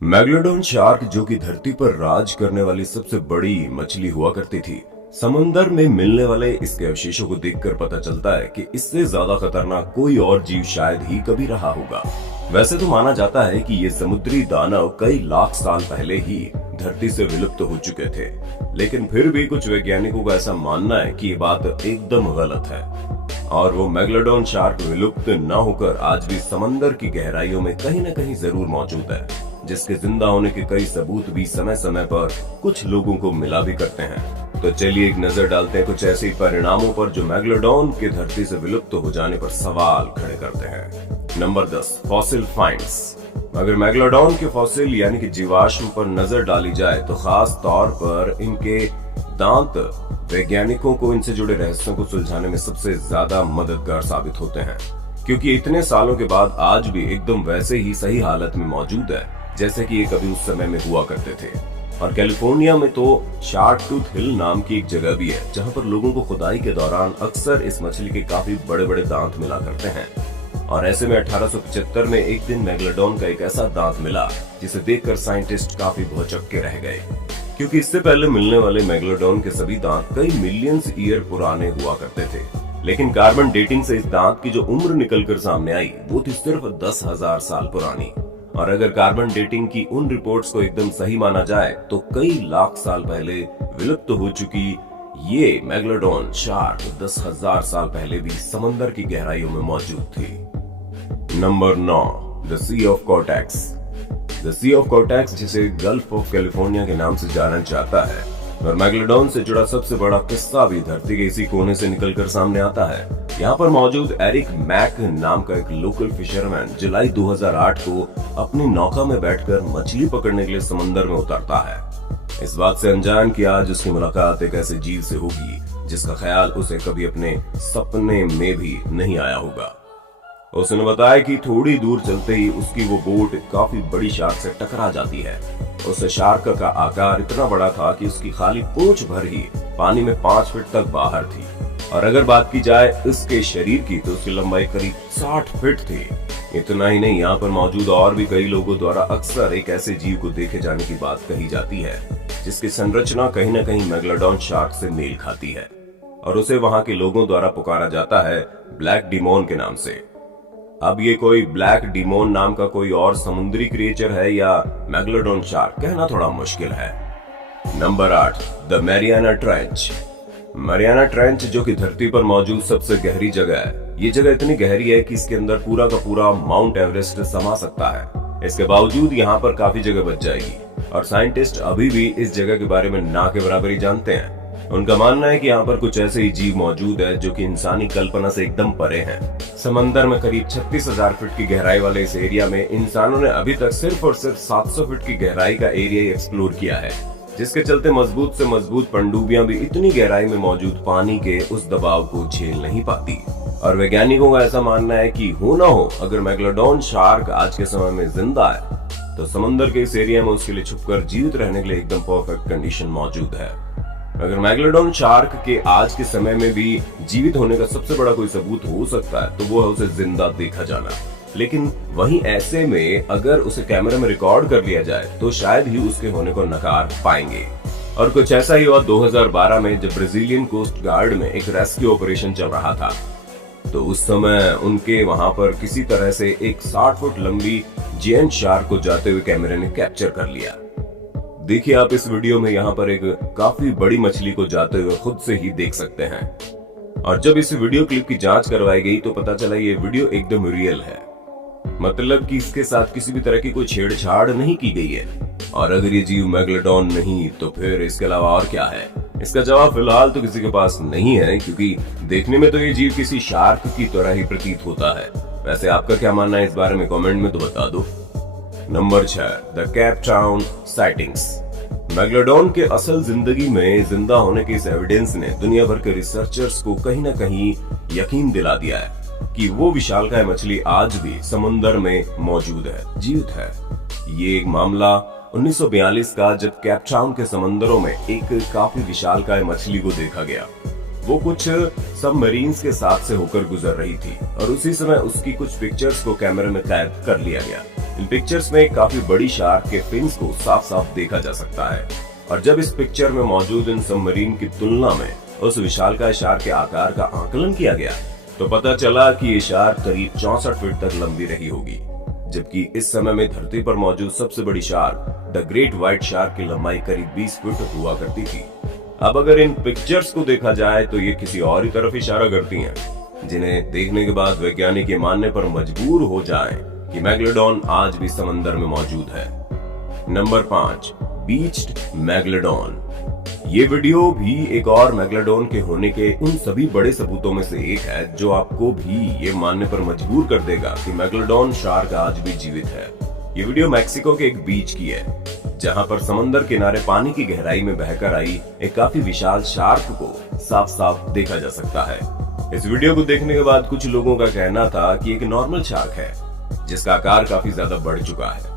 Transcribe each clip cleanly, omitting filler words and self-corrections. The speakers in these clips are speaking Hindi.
मैग्लोडॉन शार्क जो कि धरती पर राज करने वाली सबसे बड़ी मछली हुआ करती थी। समुंदर में मिलने वाले इसके अवशेषों को देखकर पता चलता है कि इससे ज्यादा खतरनाक कोई और जीव शायद ही कभी रहा होगा। वैसे तो माना जाता है कि ये समुद्री दानव कई लाख साल पहले ही धरती से विलुप्त हो चुके थे, लेकिन फिर भी कुछ वैज्ञानिकों का ऐसा मानना है कि ये बात एकदम गलत है और वो मैग्लोडॉन शार्क विलुप्त न होकर आज भी समंदर की गहराइयों में कहीं न कहीं जरूर मौजूद है, जिसके जिंदा होने के कई सबूत भी समय समय पर कुछ लोगों को मिला भी करते हैं। तो चलिए एक नजर डालते हैं कुछ ऐसे ही परिणामों पर जो मैग्लोडॉन के धरती से विलुप्त हो जाने पर सवाल खड़े करते हैं। Number 10, fossil finds. अगर मैग्लोडॉन के फॉसिल यानी कि जीवाश्म पर नजर डाली जाए तो खास तौर पर इनके दांत वैज्ञानिकों को इनसे जुड़े रहस्यों को सुलझाने में सबसे ज्यादा मददगार साबित होते हैं, क्योंकि इतने सालों के बाद आज भी एकदम वैसे ही सही हालत में मौजूद है जैसे कि ये कभी उस समय में हुआ करते थे। और कैलिफोर्निया में तो शार्क टूथ हिल नाम की एक जगह भी है जहां पर लोगों को खुदाई के दौरान अक्सर इस मछली के काफी बड़े बड़े दांत मिला करते हैं। और ऐसे में 1875 में एक दिन मैग्लोडॉन का एक ऐसा दांत मिला जिसे देखकर साइंटिस्ट काफी भौचक्के रह गए, क्योंकि इससे पहले मिलने वाले मैग्लोडॉन के सभी दांत कई मिलियंस ईयर पुराने हुआ करते थे, लेकिन कार्बन डेटिंग से इस दांत की जो उम्र निकलकर सामने आई वो थी सिर्फ 10,000 साल पुरानी। और अगर कार्बन डेटिंग की उन रिपोर्ट्स को एकदम सही माना जाए तो कई लाख साल पहले विलुप्त हो चुकी ये मैग्लोडॉन शार्क 10,000 साल पहले भी समंदर की गहराइयों में मौजूद थी। Number 9, the sea of Cortez. The sea of Cortez, जिसे गल्फ ऑफ कैलिफोर्निया के नाम से जाना जाता है, और मैग्लोडॉन से जुड़ा सबसे बड़ा किस्सा भी धरती के इसी कोने से निकलकर सामने आता है। यहाँ पर मौजूद एरिक मैक नाम का एक लोकल फिशरमैन जुलाई 2008 को अपनी नौका में बैठकर मछली पकड़ने के लिए समंदर में उतरता है, इस बात से अनजान कि आज उसकी मुलाकात एक ऐसे जीव से होगी जिसका ख्याल उसे कभी अपने सपने में भी नहीं आया होगा। उसने बताया कि थोड़ी दूर चलते ही उसकी वो बोट काफी बड़ी शार्क से टकरा जाती है। उस शार्क का आकार इतना बड़ा था कि उसकी खाली पूंछ भर ही पानी में 5 फीट तक बाहर थी, और अगर बात की जाए उसके शरीर की तो उसकी लंबाई करीब 60 फीट थी। इतना ही नहीं, यहाँ पर मौजूद और भी कई लोगों द्वारा अक्सर एक ऐसे जीव को देखे जाने की बात कही जाती है जिसकी संरचना कहीं न कहीं मैग्लोडॉन शार्क से मेल खाती है, और उसे वहां के लोगों द्वारा पुकारा जाता है ब्लैक डिमोन के नाम से। अब ये कोई ब्लैक डिमोन नाम का कोई और समुद्री क्रिएचर है या मैग्लोडॉन शार्क, कहना थोड़ा मुश्किल है। Number 8, the Mariana trench. Mariana trench जो कि धरती पर मौजूद सबसे गहरी जगह है। ये जगह इतनी गहरी है कि इसके अंदर पूरा का पूरा माउंट एवरेस्ट समा सकता है। इसके बावजूद यहाँ पर काफी जगह बच जाएगी, और साइंटिस्ट अभी भी इस जगह के बारे में ना के बराबर ही जानते हैं। उनका मानना है कि यहाँ पर कुछ ऐसे ही जीव मौजूद है जो कि इंसानी कल्पना से एकदम परे हैं। समंदर में करीब 36,000 फीट की गहराई वाले इस एरिया में इंसानों ने अभी तक सिर्फ और सिर्फ 700 फीट की गहराई का एरिया एक्सप्लोर किया है, जिसके चलते मजबूत से मजबूत पनडुब्बियां भी इतनी गहराई में मौजूद पानी के उस दबाव को झेल नहीं पाती। और वैज्ञानिकों का ऐसा मानना है कि हो ना हो, अगर मैग्लोडॉन शार्क आज के समय में जिंदा है तो समंदर के इस एरिया में उसके लिए छुपकर जीवित रहने के लिए एकदम परफेक्ट कंडीशन मौजूद है। अगर मैग्लोडॉन शार्क के आज के समय में भी जीवित होने का सबसे बड़ा कोई सबूत हो सकता है तो वो है उसे जिंदा देखा जाना, लेकिन वहीं ऐसे में अगर उसे कैमरे में रिकॉर्ड कर लिया जाए तो शायद ही उसके होने को नकार पाएंगे। और कुछ ऐसा ही हुआ 2012 में, जब ब्राजीलियन कोस्ट गार्ड में एक रेस्क्यू ऑपरेशन चल रहा था, तो उस समय उनके वहां पर किसी तरह से एक 60 फुट लंबी जेंट शार्क को जाते हुए कैमरे ने कैप्चर कर लिया। देखिए आप इस वीडियो में यहाँ पर एक काफी बड़ी मछली को जाते हुए खुद से ही देख सकते हैं। और जब इस वीडियो क्लिप की जांच करवाई गई तो पता चला ये वीडियो एकदम रियल है, मतलब कि इसके साथ किसी भी तरह की कोई छेड़छाड़ नहीं की गई है। और अगर ये जीव मैग्लोडॉन नहीं तो फिर इसके अलावा और क्या है? इसका जवाब फिलहाल तो किसी के पास नहीं है, क्योंकि देखने में तो ये जीव किसी शार्क की तरह ही प्रतीत होता है। वैसे आपका क्या मानना है इस बारे में कमेंट में तो बता दो। Number 6, the Cape Town sightings. Megalodon के असल जिंदगी में जिंदा होने के इस एविडेंस ने दुनिया भर के रिसर्चर्स को कहीं न कहीं यकीन दिला दिया है कि वो विशालकाय मछली आज भी समुंदर में मौजूद है, जीवित है। ये एक मामला 1942 का, जब केप टाउन के समंदरों में एक काफी विशालकाय मछली को देखा गया। वो कुछ सबमरीन्स के साथ से होकर गुजर रही थी और उसी समय उसकी कुछ पिक्चर्स को कैमरे में कैद कर लिया गया। इन पिक्चर्स में काफी बड़ी शार्क के फिन्स को साफ साफ देखा जा सकता है। और जब इस पिक्चर में मौजूद इन सबमरीन की तुलना में उस विशालकाय शार्क के आकार का आकलन किया गया तो पता चला कि ये शार्क करीब 64 फीट तक लंबी रही होगी, जबकि इस समय में धरती पर मौजूद सबसे बड़ी shark the great white shark की लंबाई करीब 20 फीट हुआ करती थी। अब अगर इन पिक्चर्स को देखा जाए तो ये किसी और ही तरफ इशारा करती हैं, जिन्हें देखने के बाद वैज्ञानिक ये मानने पर मजबूर हो जाएं कि मेगलोडॉन आज भी समंदर में मौजूद है। Number 5, beached megalodon. ये वीडियो भी एक और मेगलोडॉन के होने के उन सभी बड़े सबूतों में से एक है जो आपको भी ये मानने पर मजबूर कर देगा कि मेगलोडॉन शार्क आज भी जीवित है। ये वीडियो मैक्सिको के एक बीच की है, जहां पर समंदर किनारे पानी की गहराई में बहकर आई एक काफी विशाल शार्क को साफ साफ देखा जा सकता है। इस वीडियो को देखने के बाद कुछ लोगों का कहना था कि एक नॉर्मल शार्क है जिसका आकार काफी ज्यादा बढ़ चुका है,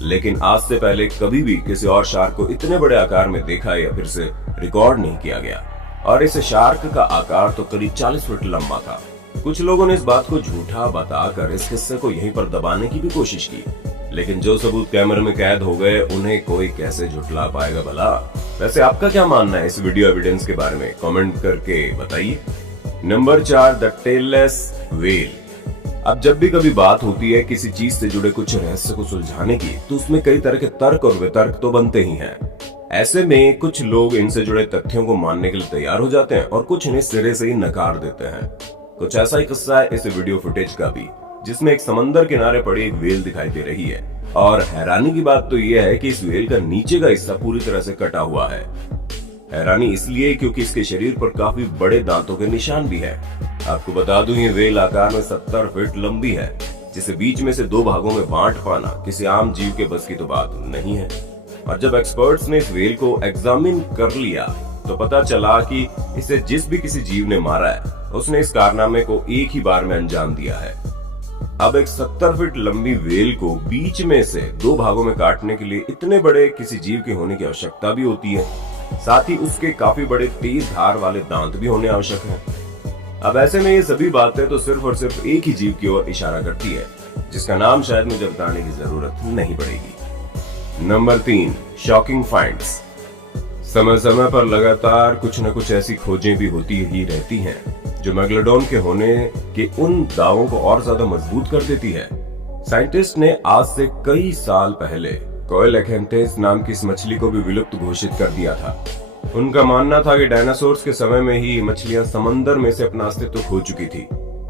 लेकिन आज से पहले कभी भी किसी और शार्क को इतने बड़े आकार में देखा या फिर से रिकॉर्ड नहीं किया गया। और इस शार्क का आकार तो करीब 40 फीट लंबा था। कुछ लोगों ने इस बात को झूठा बताकर इस किस्से को यहीं पर दबाने की भी कोशिश की, लेकिन जो सबूत कैमरे में कैद हो गए उन्हें कोई कैसे झुठला पाएगा भला। वैसे आपका क्या मानना है इस वीडियो एविडेंस के बारे में, कमेंट करके बताइए। Number 4, the tailless whale. अब जब भी कभी बात होती है किसी चीज से जुड़े कुछ रहस्य को सुलझाने की, तो उसमें कई तरह के तर्क और वितर्क तो बनते ही हैं। ऐसे में कुछ लोग इनसे जुड़े तथ्यों को मानने के लिए तैयार हो जाते हैं और कुछ इन्हें सिरे से ही नकार देते हैं। कुछ ऐसा ही किस्सा है इस वीडियो फुटेज का भी, जिसमें एक समंदर किनारे पड़ी एक व्हेल दिखाई दे रही है। और हैरानी की बात तो यह है कि इस व्हेल का नीचे का हिस्सा पूरी तरह से कटा हुआ है। हैरानी इसलिए क्योंकि इसके शरीर पर काफी बड़े दांतों के निशान भी है। आपको बता दूं ये व्हेल आकार में 70 फीट लंबी है, जिसे बीच में से 2 भागों में बांट पाना किसी आम जीव के बस की तो बात नहीं है। और जब एक्सपर्ट्स ने इस व्हेल को एग्जामिन कर लिया तो पता चला कि इसे जिस भी किसी जीव ने मारा है उसने इस कारनामे को एक ही बार में अंजाम दिया है। अब एक 70 फीट लंबी व्हेल को बीच में से 2 भागों में काटने के लिए इतने बड़े किसी जीव के होने की आवश्यकता भी होती है, साथ ही उसके काफी बड़े तेज धार वाले दांत भी होने आवश्यक हैं। अब ऐसे में ये सभी बातें तो सिर्फ और सिर्फ एक ही जीव की ओर इशारा करती है, जिसका नाम शायद मुझे बताने की जरूरत नहीं पड़ेगी। Number 3, shocking finds. समय समय पर लगातार कुछ न कुछ ऐसी खोजें भी होती ही रहती हैं जो मेगलोडॉन के होने के उन दावों को और ज्यादा मजबूत कर देती है। साइंटिस्ट ने आज से कई साल पहले कोएलेकेंथेस नाम की इस मछली को भी विलुप्त घोषित कर दिया था। उनका मानना था कि डायनासोर्स के समय में ही मछलियां समंदर में से अपना अस्तित्व खो चुकी थी,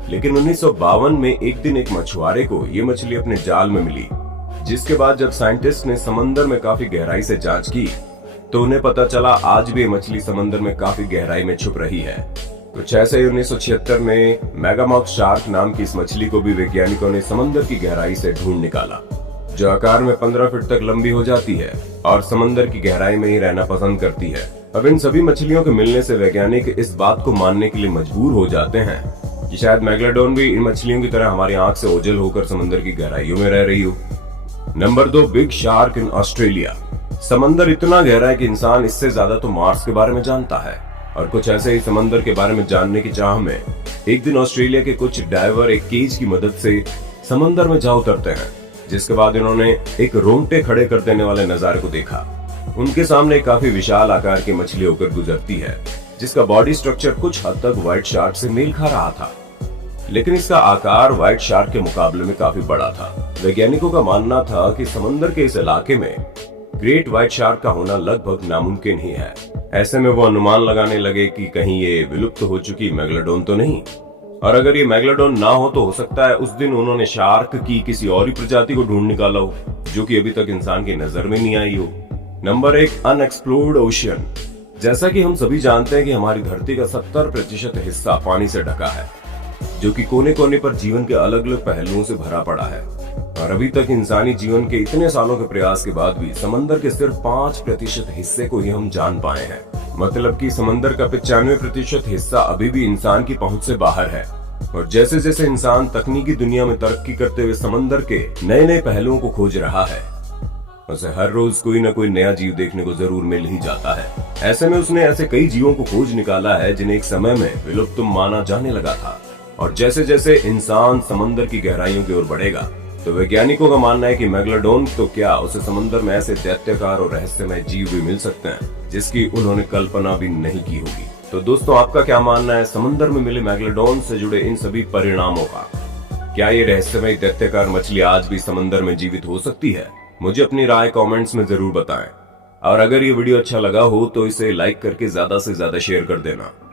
लेकिन 1952 में एक दिन एक मछुआरे को ये मछली अपने जाल में मिली, जिसके बाद जब साइंटिस्ट ने समंदर में काफी गहराई से जांच की तो उन्हें पता चला आज भी ये मछली समंदर में काफी गहराई में छुप रही है। कुछ ऐसे ही 1976 में मेगामाउथ शार्क नाम की इस मछली को भी वैज्ञानिकों ने समंदर की गहराई से ढूंढ निकाला, जो आकार में 15 फीट तक लंबी हो जाती है और समंदर की गहराई में ही रहना पसंद करती है। अब इन सभी मछलियों के मिलने से वैज्ञानिक इस बात को मानने के लिए मजबूर हो जाते हैं कि शायद मेगलोडॉन भी इन मछलियों की तरह हमारी आंख से ओझल होकर समंदर की गहराइयों में रह रही हो। Number 2, big shark in Australia. समंदर इतना गहरा है कि इंसान इससे ज्यादा तो मार्स के बारे में जानता है, और कुछ ऐसे ही समंदर के बारे में जानने की चाह में एक दिन ऑस्ट्रेलिया के कुछ डाइवर एक केज की मदद से समंदर में जा उतरते हैं, जिसके बाद इन्होंने एक रोंगटे खड़े कर देने वाले नजारे को देखा। उनके सामने काफी विशाल आकार की मछली होकर गुजरती है, जिसका बॉडी स्ट्रक्चर कुछ हद तक व्हाइट शार्क से मेल खा रहा था, लेकिन इसका आकार व्हाइट शार्क के मुकाबले में काफी बड़ा था। वैज्ञानिकों का मानना था कि समंदर के इस इलाके में ग्रेट व्हाइट शार्क का होना लगभग नामुमकिन ही है। ऐसे में वो अनुमान लगाने लगे कि कहीं ये विलुप्त हो चुकी मेगलोडॉन तो नहीं, और अगर ये मेगलोडॉन ना हो तो हो सकता है उस दिन उन्होंने शार्क की किसी और ही प्रजाति को ढूंढ निकाला हो जो कि अभी तक इंसान की नजर में नहीं आई हो। Number 1, unexplored ocean. जैसा कि हम सभी जानते हैं कि हमारी धरती का 70% हिस्सा पानी से ढका है, जो कि कोने कोने पर जीवन के अलग अलग पहलुओं से भरा पड़ा है, और अभी तक इंसानी जीवन के इतने सालों के प्रयास के बाद भी समंदर के सिर्फ 5% हिस्से को ही हम जान पाए हैं। मतलब कि समंदर का 95% हिस्सा अभी भी इंसान की पहुंच से बाहर है। और जैसे जैसे इंसान तकनीकी दुनिया में तरक्की करते हुए समंदर के नए नए पहलुओं को खोज रहा है, उसे हर रोज कोई न कोई नया जीव देखने को जरूर मिल ही जाता है। ऐसे में उसने ऐसे कई जीवों को खोज निकाला है जिन्हें एक समय में विलुप्त माना जाने लगा था। और जैसे जैसे इंसान समंदर की गहराइयों की ओर बढ़ेगा, तो वैज्ञानिकों का मानना है कि मेगलोडोन तो क्या, उसे समुद्र में ऐसे दैत्यकार और रहस्यमय जीव भी मिल सकते हैं जिसकी उन्होंने कल्पना भी नहीं की होगी। तो दोस्तों, आपका क्या मानना है समुद्र में मिले मेगलोडोन से जुड़े इन सभी परिणामों का? क्या ये रहस्यमय दैत्यकार मछली आज भी समुद्र में जीवित हो सकती है? मुझे अपनी राय कमेंट्स में जरूर बताएं। और अगर ये वीडियो अच्छा लगा हो तो इसे लाइक करके ज्यादा से ज्यादा शेयर कर देना।